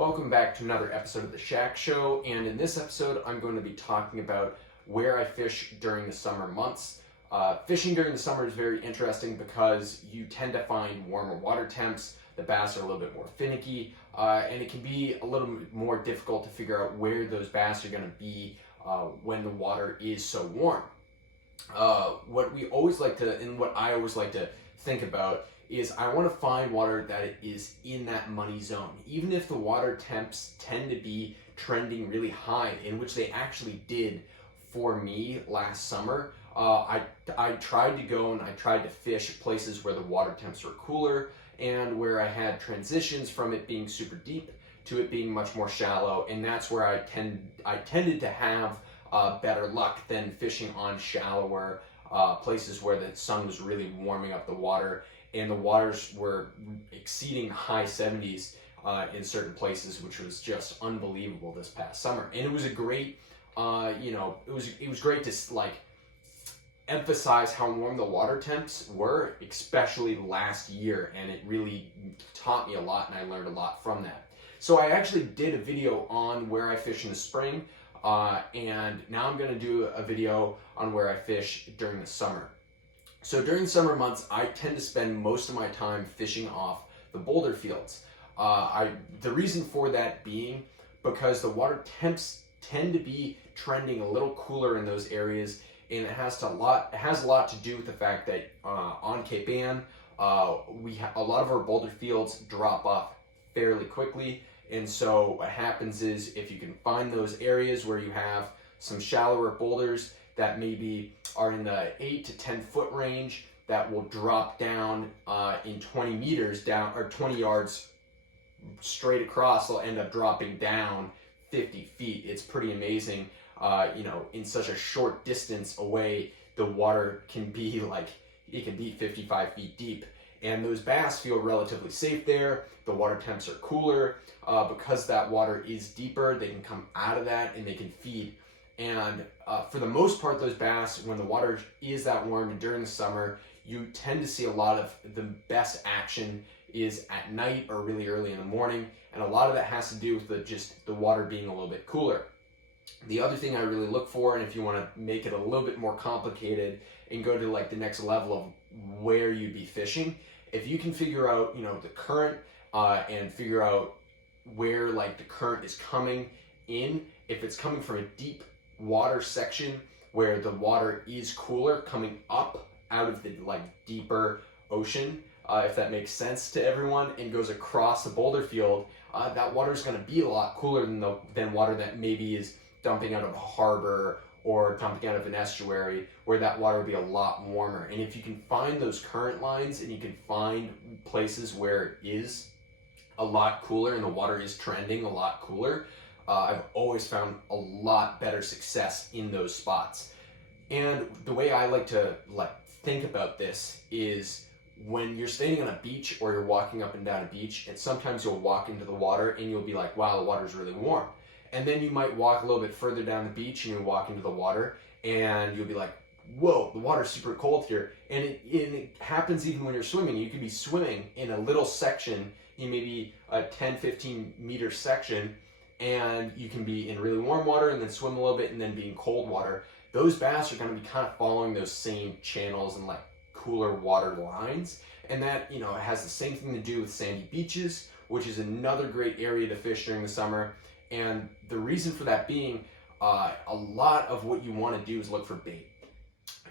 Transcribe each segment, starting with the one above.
Welcome back to another episode of The Shack Show, and in this episode I'm going to be talking about where I fish during the summer months. Fishing during the summer is very interesting because you tend to find warmer water temps, the bass are a little bit more finicky, and it can be a little bit more difficult to figure out where those bass are going to be when the water is so warm. What we always like to, and what I always like to think about is I want to find water that is in that money zone. Even if the water temps tend to be trending really high, in which they actually did for me last summer, I tried to go and I tried to fish places where the water temps were cooler and where I had transitions from it being super deep to it being much more shallow, and that's where I tended to have better luck than fishing on shallower places where the sun was really warming up the water and the waters were exceeding high 70s in certain places, which was just unbelievable this past summer. And it was a great, it was great to emphasize how warm the water temps were, especially last year, and it really taught me a lot, and I learned a lot from that. So I actually did a video on where I fish in the spring, and now I'm going to do a video on where I fish during the summer. So during the summer months, I tend to spend most of my time fishing off the boulder fields. The reason for that being because the water temps tend to be trending a little cooler in those areas, and it has a lot to do with the fact that on Cape Ann, a lot of our boulder fields drop off fairly quickly. And so what happens is if you can find those areas where you have some shallower boulders that maybe are in the 8 to 10 foot range that will drop down in 20 meters down, or 20 yards straight across, they'll end up dropping down 50 feet. It's pretty amazing. In such a short distance away, the water can be it can be 55 feet deep. And those bass feel relatively safe there. The water temps are cooler. Because that water is deeper, they can come out of that and they can feed. And for the most part, those bass, when the water is that warm and during the summer, you tend to see a lot of the best action is at night or really early in the morning. And a lot of that has to do with the water being a little bit cooler. The other thing I really look for, and if you want to make it a little bit more complicated and go to the next level of where you'd be fishing, if you can figure out, the current and figure out where the current is coming in, if it's coming from a deep water section where the water is cooler coming up out of the deeper ocean, if that makes sense to everyone, and goes across the boulder field, that water is going to be a lot cooler than water that maybe is dumping out of a harbor or dumping out of an estuary, where that water will be a lot warmer. And if you can find those current lines and you can find places where it is a lot cooler and the water is trending a lot cooler, I've always found a lot better success in those spots. And the way I like to think about this is when you're standing on a beach or you're walking up and down a beach, and sometimes you'll walk into the water and you'll be like, wow, the water's really warm. And then you might walk a little bit further down the beach and you walk into the water and you'll be like, whoa, the water's super cold here. And it happens even when you're swimming. You could be swimming in a little section, maybe a 10, 15 meter section, and you can be in really warm water and then swim a little bit and then be in cold water. Those bass are going to be kind of following those same channels and cooler water lines. And that, it has the same thing to do with sandy beaches, which is another great area to fish during the summer. And the reason for that being, a lot of what you want to do is look for bait.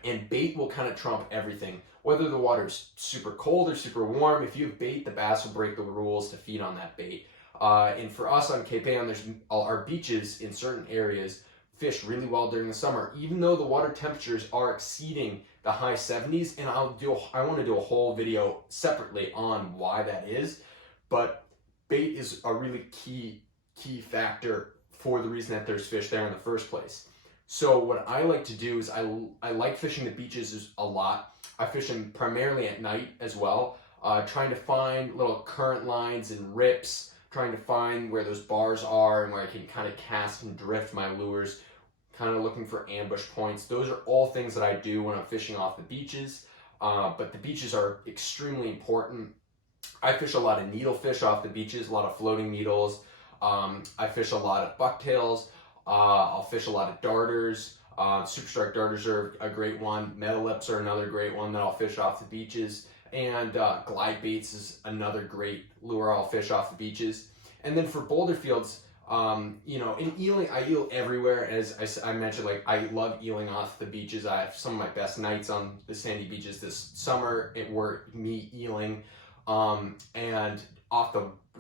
And bait will kind of trump everything. Whether the water's super cold or super warm, if you have bait, the bass will break the rules to feed on that bait. And for us on Cape Ann, our beaches in certain areas fish really well during the summer, even though the water temperatures are exceeding the high 70s. And I want to do a whole video separately on why that is. But bait is a really key factor for the reason that there's fish there in the first place. So what I like to do is I like fishing the beaches a lot. I fish them primarily at night as well, trying to find little current lines and rips, trying to find where those bars are and where I can kind of cast and drift my lures, kind of looking for ambush points. Those are all things that I do when I'm fishing off the beaches, but the beaches are extremely important. I fish a lot of needlefish off the beaches, a lot of floating needles, I fish a lot of bucktails. I'll fish a lot of darters. Super strike darters are a great one. Metal lips are another great one that I'll fish off the beaches. And glide baits is another great lure I'll fish off the beaches. And then for boulder fields, you know, in eeling, I eel everywhere. As I mentioned, like, I love eeling off the beaches. I have some of my best nights on the sandy beaches this summer. It were me eeling, and off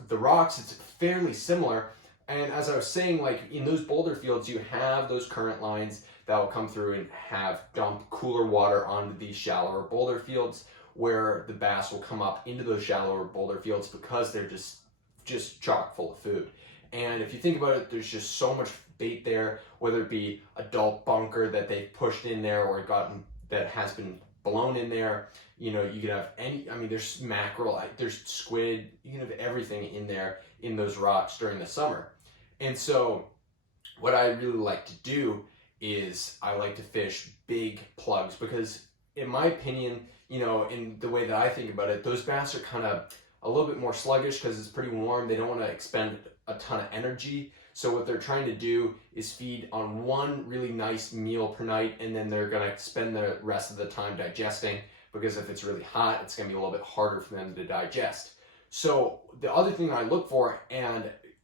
the rocks, it's fairly similar. And as I was saying, like, in those boulder fields, you have those current lines that will come through and have dump cooler water onto these shallower boulder fields, where the bass will come up into those shallower boulder fields because they're just chock full of food. And if you think about it, there's just so much bait there, whether it be adult bunker that they've pushed in there or gotten that has been blown in there. You know, you can have any, I mean, there's mackerel, there's squid, you can have everything in there in those rocks during the summer. And so what I really like to do is I like to fish big plugs, because in my opinion, you know, in the way that I think about it, those bass are kind of a little bit more sluggish because it's pretty warm. They don't want to expend a ton of energy. So what they're trying to do is feed on one really nice meal per night, and then they're going to spend the rest of the time digesting, because if it's really hot, it's going to be a little bit harder for them to digest. So the other thing I look for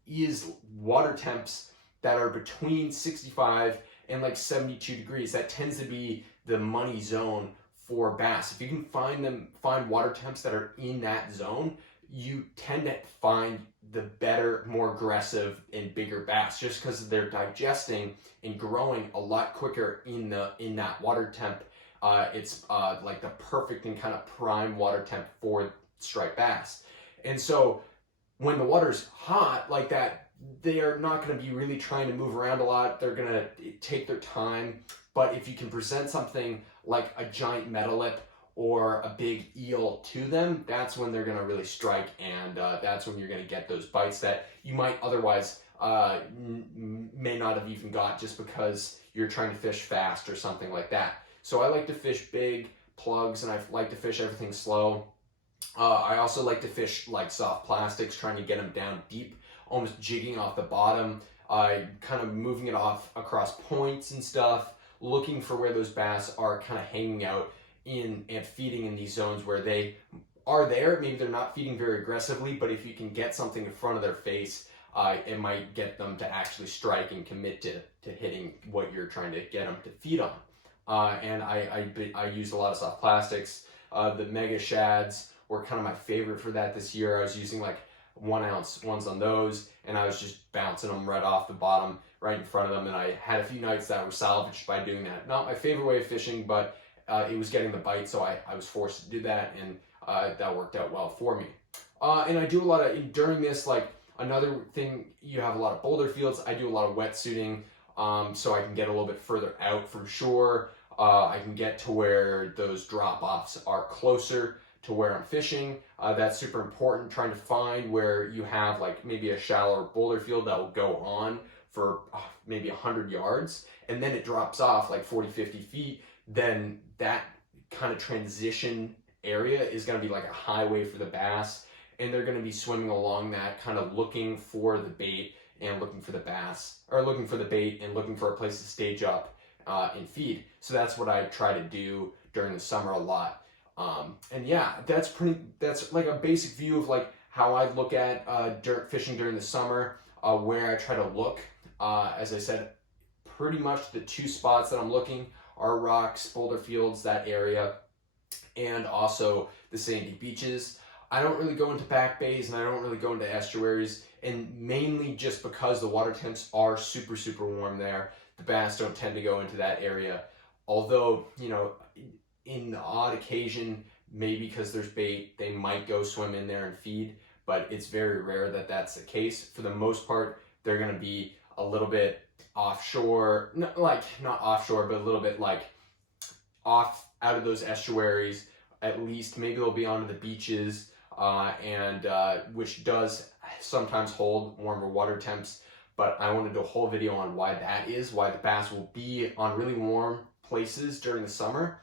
is water temps that are between 65 and like 72 degrees. That tends to be the money zone for bass. If you can find water temps that are in that zone, you tend to find the better, more aggressive and bigger bass, just because they're digesting and growing a lot quicker in that water temp. It's like the perfect and kind of prime water temp for striped bass. And so when the water's hot like that, they are not going to be really trying to move around a lot. They're going to take their time. But if you can present something like a giant metal lip or a big eel to them, that's when they're going to really strike, and that's when you're going to get those bites that you might otherwise may not have even got, just because you're trying to fish fast or something like that. So I like to fish big plugs, and I like to fish everything slow. I also like to fish like soft plastics, trying to get them down deep, almost jigging off the bottom, kind of moving it off across points and stuff, looking for where those bass are kind of hanging out in and feeding in these zones where they are there. Maybe they're not feeding very aggressively, but if you can get something in front of their face, it might get them to actually strike and commit to hitting what you're trying to get them to feed on. And I use a lot of soft plastics. The mega shads were kind of my favorite for that this year. I was using like 1 ounce ones on those, and I was just bouncing them right off the bottom, right in front of them. And I had a few nights that were salvaged by doing that. Not my favorite way of fishing, but it was getting the bite, so I was forced to do that, and that worked out well for me. And I do a lot of, during this, like, another thing, you have a lot of boulder fields. I do a lot of wetsuiting, so I can get a little bit further out from shore. I can get to where those drop-offs are closer to where I'm fishing. That's super important, trying to find where you have like maybe a shallower boulder field that will go on for maybe 100 yards, and then it drops off like 40, 50 feet. Then that kind of transition area is going to be like a highway for the bass, and they're going to be swimming along that, kind of looking for the bait and looking for the bass, or looking for the bait and looking for a place to stage up and feed. So that's what I try to do during the summer a lot. And yeah, that's like a basic view of like how I look at fishing during the summer, where I try to look. As I said, pretty much the two spots that I'm looking are rocks, boulder fields, that area, and also the sandy beaches. I don't really go into back bays, and I don't really go into estuaries, and mainly just because the water temps are super, super warm there. The bass don't tend to go into that area. Although, you know, in the odd occasion, maybe because there's bait, they might go swim in there and feed, but it's very rare that that's the case. For the most part, they're going to be a little bit offshore, not offshore, but a little bit like off out of those estuaries. At least maybe they'll be onto the beaches, and which does sometimes hold warmer water temps. But I want to do a whole video on why that is, why the bass will be on really warm places during the summer.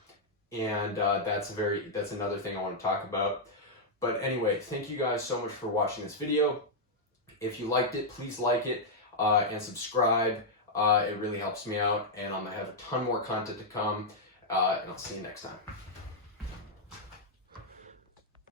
And that's another thing I want to talk about. But anyway, thank you guys so much for watching this video. If you liked it, please like it and subscribe. It really helps me out, and I'm going to have a ton more content to come, and I'll see you next time.